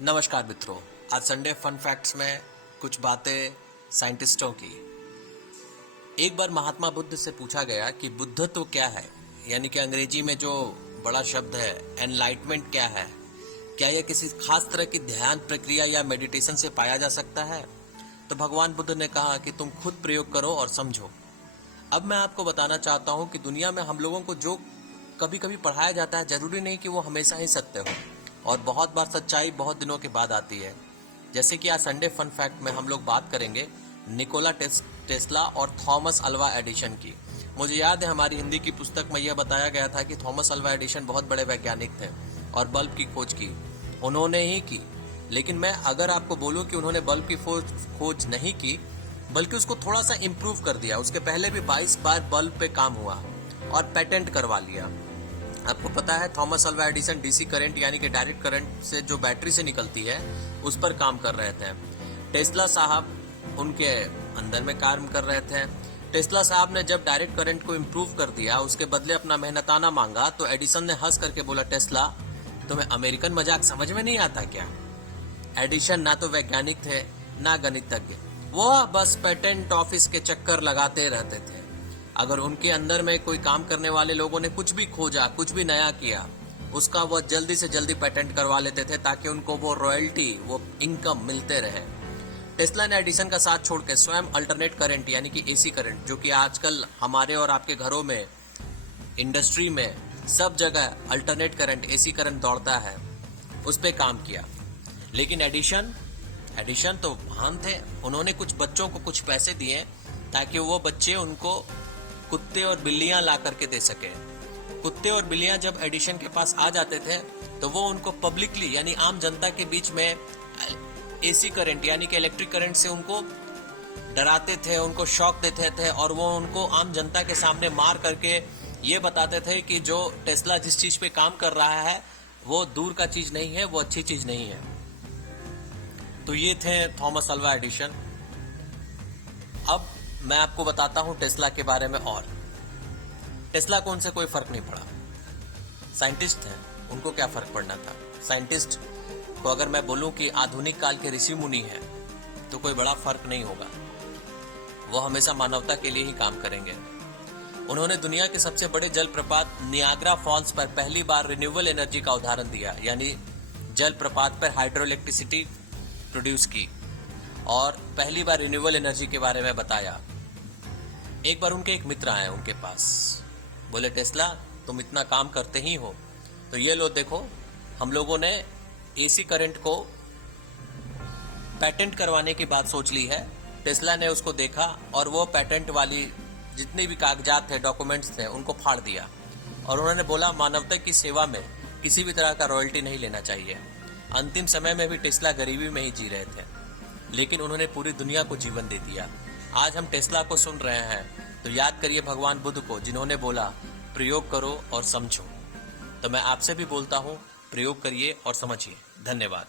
नमस्कार मित्रों, आज संडे फन फैक्ट्स में कुछ बातें साइंटिस्टों की। एक बार महात्मा बुद्ध से पूछा गया कि बुद्धत्व क्या है, यानी कि अंग्रेजी में जो बड़ा शब्द है एनलाइटमेंट क्या है, क्या यह किसी खास तरह की ध्यान प्रक्रिया या मेडिटेशन से पाया जा सकता है? तो भगवान बुद्ध ने कहा कि तुम खुद प्रयोग करो और समझो। अब मैं आपको बताना चाहता हूं कि दुनिया में हम लोगों को जो कभी कभी पढ़ाया जाता है, जरूरी नहीं कि वो हमेशा ही सत्य हो, और बहुत बार सच्चाई बहुत दिनों के बाद आती है। जैसे कि आज संडे फन फैक्ट में हम लोग बात करेंगे निकोला टेस्ला और थॉमस अल्वा एडिशन की। मुझे याद है हमारी हिंदी की पुस्तक में यह बताया गया था कि थॉमस अल्वा एडिशन बहुत बड़े वैज्ञानिक थे और बल्ब की खोज की उन्होंने ही की। लेकिन मैं अगर आपको बोलूं कि उन्होंने बल्ब की खोज नहीं की, बल्कि उसको थोड़ा सा इम्प्रूव कर दिया। उसके पहले भी 22 बार बल्ब पे काम हुआ और पेटेंट करवा लिया। आपको पता है Thomas Alva Edison DC current यानी कि डायरेक्ट करंट से जो बैटरी से निकलती है उस पर काम कर रहे थे। टेस्ला साहब उनके अंदर में काम कर रहे थे। टेस्ला साहब ने जब डायरेक्ट करंट को इम्प्रूव कर दिया, उसके बदले अपना मेहनताना मांगा, तो एडिसन ने हंस करके बोला, टेस्ला तुम्हें अमेरिकन मजाक समझ में नहीं आता क्या? एडिसन ना तो वैज्ञानिक थे ना गणितज्ञ, वो बस पेटेंट ऑफिस के चक्कर लगाते रहते थे। अगर उनके अंदर में कोई काम करने वाले लोगों ने कुछ भी खोजा, कुछ भी नया किया, उसका वो जल्दी से जल्दी पेटेंट करवा लेते थे ताकि उनको वो रॉयल्टी, वो इनकम मिलते रहे। टेस्ला ने एडिसन का साथ छोड़ के स्वयं अल्टरनेट करंट यानी कि एसी करंट, जो कि आजकल हमारे और आपके घरों में, इंडस्ट्री में, सब जगह अल्टरनेट करंट, एसी करंट दौड़ता है, उस पर काम किया। लेकिन एडिशन तो महान थे। उन्होंने कुछ बच्चों को कुछ पैसे दिए ताकि वो बच्चे उनको कुत्ते और बिल्लियां ला करके दे सके। कुत्ते और बिल्लियां जब एडिशन के पास आ जाते थे तो वो उनको पब्लिकली यानी आम जनता के बीच में एसी करंट यानी कि इलेक्ट्रिक करंट से उनको डराते थे, उनको शॉक देते थे, और वो उनको आम जनता के सामने मार करके ये बताते थे कि जो टेस्ला जिस चीज पे काम कर रहा है वो दूर का चीज नहीं है, वो अच्छी चीज नहीं है। तो ये थे थॉमस अल्वा एडिशन। अब मैं आपको बताता हूं टेस्ला के बारे में। और टेस्ला को उनसे कोई फर्क नहीं पड़ा। साइंटिस्ट हैं, उनको क्या फर्क पड़ना था? साइंटिस्ट को अगर मैं बोलूं कि आधुनिक काल के ऋषि मुनि हैं तो कोई बड़ा फर्क नहीं होगा। वो हमेशा मानवता के लिए ही काम करेंगे। उन्होंने दुनिया के सबसे बड़े जलप्रपात नियाग्रा फॉल्स पर पहली बार रिन्यूएबल एनर्जी का उदाहरण दिया, यानी जलप्रपात पर हाइड्रो इलेक्ट्रिसिटी प्रोड्यूस की और पहली बार रिन्यूएबल एनर्जी के बारे में बताया। एक बार उनके एक मित्र आए उनके पास, बोले टेस्ला तुम इतना काम करते ही हो, तो ये लो देखो, हम लोगों ने एसी करंट को पेटेंट करवाने की बात सोच ली है। टेस्ला ने उसको देखा और वो पेटेंट वाली जितने भी कागजात थे, डॉक्यूमेंट्स थे, उनको फाड़ दिया और उन्होंने बोला मानवता की सेवा में किसी भी तरह का रॉयल्टी नहीं लेना चाहिए। अंतिम समय में भी टेस्ला गरीबी में ही जी रहे थे, लेकिन उन्होंने पूरी दुनिया को जीवन दे दिया। आज हम टेस्ला को सुन रहे हैं तो याद करिए भगवान बुद्ध को, जिन्होंने बोला प्रयोग करो और समझो। तो मैं आपसे भी बोलता हूं, प्रयोग करिए और समझिए। धन्यवाद।